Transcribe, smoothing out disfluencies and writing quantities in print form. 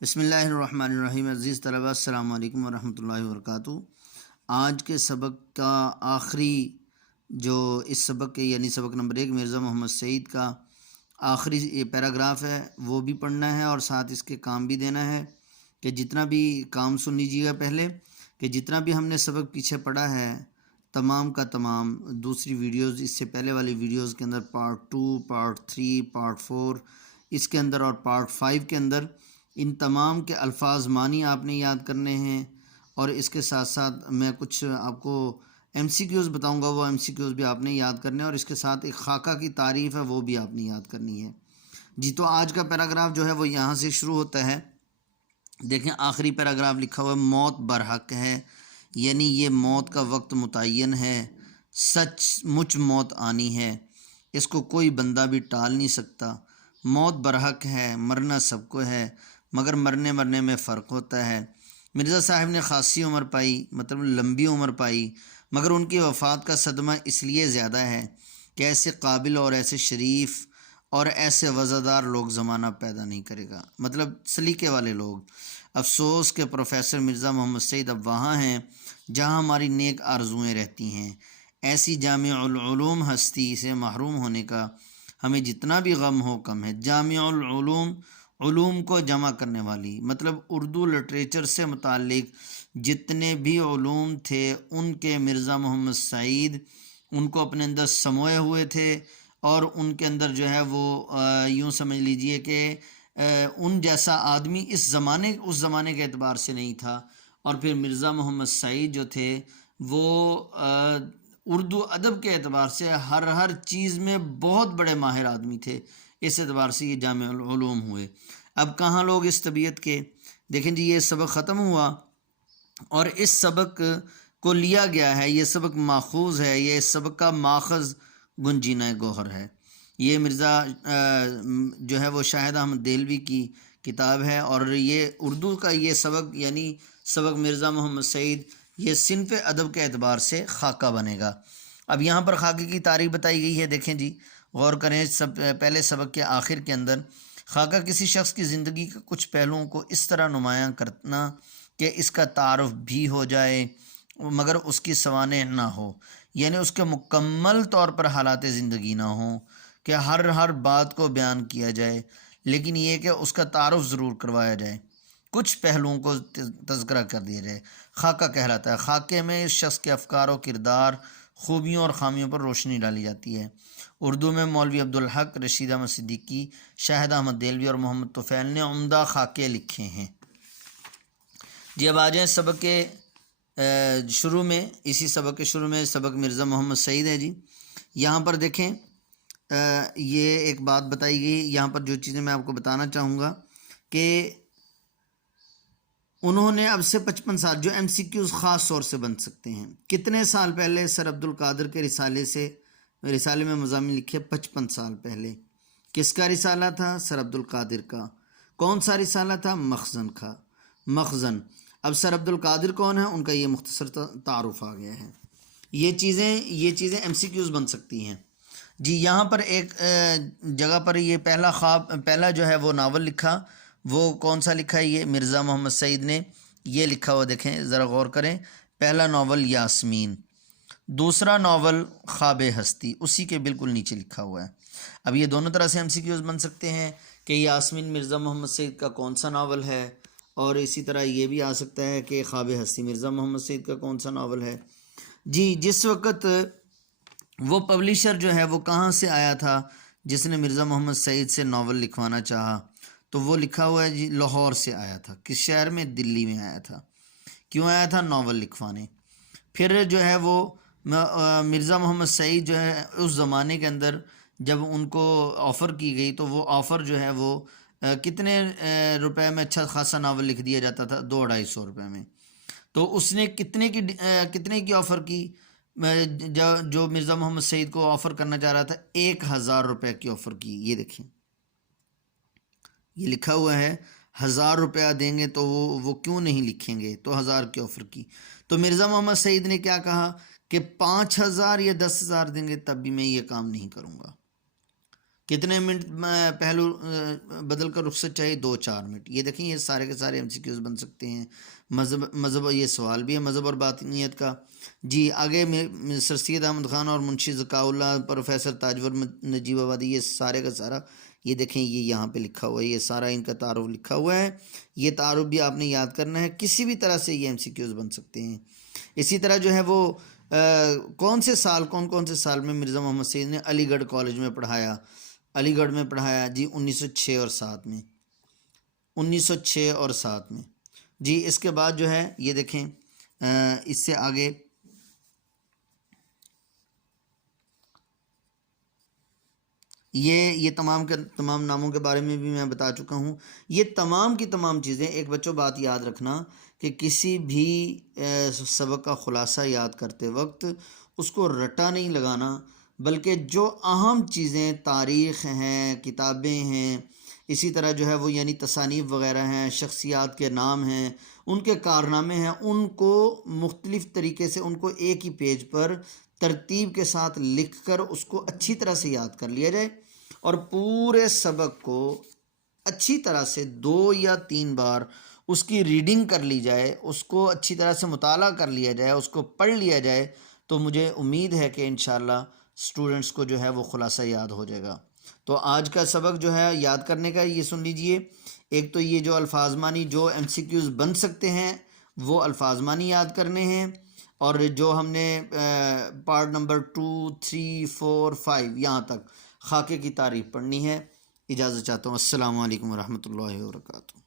بسم اللہ الرحمن الرحیم۔ عزیز طلبہ السلام علیکم ورحمۃ اللہ وبرکاتہ۔ آج کے سبق کا آخری جو اس سبق کے یعنی سبق نمبر 1 مرزا محمد سعید کا آخری پیراگراف ہے وہ بھی پڑھنا ہے اور ساتھ اس کے کام بھی دینا ہے کہ جتنا بھی کام سن لیجیے گا پہلے کہ جتنا بھی ہم نے سبق پیچھے پڑھا ہے تمام کا تمام دوسری ویڈیوز اس سے پہلے والی ویڈیوز کے اندر پارٹ 2 پارٹ 3 پارٹ 4 اس کے اندر اور پارٹ 5 کے اندر ان تمام کے الفاظ معنی آپ نے یاد کرنے ہیں اور اس کے ساتھ ساتھ میں کچھ آپ کو ایم سی کیوز بتاؤں گا، وہ ایم سی کیوز بھی آپ نے یاد کرنے ہیں اور اس کے ساتھ ایک خاکہ کی تعریف ہے وہ بھی آپ نے یاد کرنی ہے۔ جی تو آج کا پیراگراف جو ہے وہ یہاں سے شروع ہوتا ہے۔ دیکھیں آخری پیراگراف لکھا ہوا ہے موت برحق ہے، یعنی یہ موت کا وقت متعین ہے، سچ مچ موت آنی ہے، اس کو کوئی بندہ بھی ٹال نہیں سکتا۔ موت برحق ہے، مرنا سب کو ہے، مگر مرنے میں فرق ہوتا ہے۔ مرزا صاحب نے خاصی عمر پائی، مطلب لمبی عمر پائی، مگر ان کی وفات کا صدمہ اس لیے زیادہ ہے کہ ایسے قابل اور ایسے شریف اور ایسے وزادار لوگ زمانہ پیدا نہیں کرے گا، مطلب سلیقے والے لوگ۔ افسوس کہ پروفیسر مرزا محمد سعید اب وہاں ہیں جہاں ہماری نیک آرزوئیں رہتی ہیں۔ ایسی جامع العلوم ہستی سے محروم ہونے کا ہمیں جتنا بھی غم ہو کم ہے۔ جامع العلوم، علوم کو جمع کرنے والی، مطلب اردو لٹریچر سے متعلق جتنے بھی علوم تھے ان کے مرزا محمد سعید ان کو اپنے اندر سموئے ہوئے تھے اور ان کے اندر جو ہے وہ یوں سمجھ لیجئے کہ ان جیسا آدمی اس زمانے کے اعتبار سے نہیں تھا۔ اور پھر مرزا محمد سعید جو تھے وہ اردو ادب کے اعتبار سے ہر چیز میں بہت بڑے ماہر آدمی تھے، اس اعتبار سے یہ جامع العلوم ہوئے۔ اب کہاں لوگ اس طبیعت کے، دیکھیں جی یہ سبق ختم ہوا اور اس سبق کو لیا گیا ہے، یہ سبق ماخوذ ہے، یہ اس سبق کا ماخذ گنجینہ گوہر ہے۔ یہ مرزا جو ہے وہ شاہد احمد دہلوی کی کتاب ہے اور یہ اردو کا یہ سبق یعنی سبق مرزا محمد سعید یہ صنف ادب کے اعتبار سے خاکہ بنے گا۔ اب یہاں پر خاکے کی تعریف بتائی گئی ہے، دیکھیں جی غور کریں۔ پہلے سبق کے آخر کے اندر خاکہ کسی شخص کی زندگی کے کچھ پہلوؤں کو اس طرح نمایاں کرنا کہ اس کا تعارف بھی ہو جائے مگر اس کی سوانح نہ ہو، یعنی اس کے مکمل طور پر حالات زندگی نہ ہوں کہ ہر بات کو بیان کیا جائے، لیکن یہ کہ اس کا تعارف ضرور کروایا جائے، کچھ پہلوؤں کو تذکرہ کر دیا جائے۔ خاکہ کہلاتا ہے۔ خاکے میں اس شخص کے افکار و کردار، خوبیوں اور خامیوں پر روشنی ڈالی جاتی ہے۔ اردو میں مولوی عبدالحق، رشید احمد صدیقی، شاہد احمد دہلوی اور محمد طفیل نے عمدہ خاکے لکھے ہیں۔ جی اب آ جائیں سبق کے شروع میں، اسی سبق کے شروع میں سبق مرزا محمد سعید ہے۔ جی یہاں پر دیکھیں یہ ایک بات بتائی گئی، یہاں پر جو چیزیں میں آپ کو بتانا چاہوں گا کہ انہوں نے اب سے 55 سال جو ایم سی کیوز خاص طور سے بن سکتے ہیں، کتنے سال پہلے سر عبدالقادر کے رسالے میں مضامین لکھے؟ 55 سال پہلے۔ کس کا رسالہ تھا؟ سر عبدالقادر کا۔ کون سا رسالہ تھا؟ مخزن۔ اب سر عبدالقادر کون ہے؟ ان کا یہ مختصر تعارف آ گیا ہے۔ یہ چیزیں ایم سی کیوز بن سکتی ہیں۔ جی یہاں پر ایک جگہ پر یہ پہلا جو ہے وہ ناول لکھا، وہ کون سا لکھا ہے؟ یہ مرزا محمد سعید نے یہ لکھا ہوا، دیکھیں ذرا غور کریں۔ پہلا ناول یاسمین، دوسرا ناول خواب ہستی، اسی کے بالکل نیچے لکھا ہوا ہے۔ اب یہ دونوں طرح سے ایم سی کیوز بن سکتے ہیں کہ یاسمین مرزا محمد سعید کا کون سا ناول ہے، اور اسی طرح یہ بھی آ سکتا ہے کہ خواب ہستی مرزا محمد سعید کا کون سا ناول ہے۔ جی جس وقت وہ پبلشر جو ہے وہ کہاں سے آیا تھا جس نے مرزا محمد سعید سے ناول لکھوانا چاہا، تو وہ لکھا ہوا ہے جی لاہور سے آیا تھا۔ کس شہر میں؟ دلی میں آیا تھا۔ کیوں آیا تھا؟ ناول لکھوانے۔ پھر جو ہے وہ مرزا محمد سعید جو ہے اس زمانے کے اندر جب ان کو آفر کی گئی تو وہ آفر جو ہے وہ کتنے روپے میں اچھا خاصا ناول لکھ دیا جاتا تھا؟ 200-250 روپے میں۔ تو اس نے کتنے کی آفر کی؟ جو مرزا محمد سعید کو آفر کرنا چاہ رہا تھا 1000 روپے کی آفر کی۔ یہ دیکھیں یہ لکھا ہوا ہے 1000 روپیہ دیں گے تو وہ کیوں نہیں لکھیں گے، تو 1000 کی آفر کی۔ تو مرزا محمد سعید نے کیا کہا کہ 5000 یا 10,000 دیں گے تب بھی میں یہ کام نہیں کروں گا، کتنے منٹ پہلو بدل کر رخصت چاہیے؟ 2-4 منٹ۔ یہ دیکھیں یہ سارے کے سارے MCQs بن سکتے ہیں۔ مذہب یہ سوال بھی ہے مذہب اور باطنیت کا۔ جی آگے سر سید احمد خان اور منشی ذکاء اللہ، پروفیسر تاجور نجیب آبادی، یہ سارے کا سارا یہ دیکھیں یہ یہاں پہ لکھا ہوا ہے، یہ سارا ان کا تعارف لکھا ہوا ہے۔ یہ تعارف بھی آپ نے یاد کرنا ہے، کسی بھی طرح سے یہ MCQs بن سکتے ہیں۔ اسی طرح جو ہے وہ کون سے سال میں مرزا محمد سعید نے علی گڑھ کالج میں پڑھایا؟ علی گڑھ میں پڑھایا جی 1906 اور 7 میں، 1906 اور 7 میں۔ جی اس کے بعد جو ہے یہ دیکھیں اس سے آگے یہ تمام کے تمام ناموں کے بارے میں بھی میں بتا چکا ہوں۔ یہ تمام کی تمام چیزیں، ایک بچوں بات یاد رکھنا کہ کسی بھی سبق کا خلاصہ یاد کرتے وقت اس کو رٹا نہیں لگانا، بلکہ جو اہم چیزیں تاریخ ہیں، کتابیں ہیں، اسی طرح جو ہے وہ یعنی تصانیف وغیرہ ہیں، شخصیات کے نام ہیں، ان کے کارنامے ہیں، ان کو مختلف طریقے سے ان کو ایک ہی پیج پر ترتیب کے ساتھ لکھ کر اس کو اچھی طرح سے یاد کر لیا جائے، اور پورے سبق کو اچھی طرح سے 2 یا 3 بار اس کی ریڈنگ کر لی جائے، اس کو اچھی طرح سے مطالعہ کر لیا جائے، اس کو پڑھ لیا جائے، تو مجھے امید ہے کہ انشاءاللہ اسٹوڈنٹس کو جو ہے وہ خلاصہ یاد ہو جائے گا۔ تو آج کا سبق جو ہے یاد کرنے کا یہ سن لیجئے، ایک تو یہ جو الفاظ مانی جو MCQs بن سکتے ہیں وہ الفاظ مانی یاد کرنے ہیں، اور جو ہم نے پارٹ نمبر 2 3 4 5 یہاں تک خاکے کی تعریف پڑھنی ہے۔ اجازت چاہتا ہوں، السلام علیکم ورحمۃ اللہ وبرکاتہ۔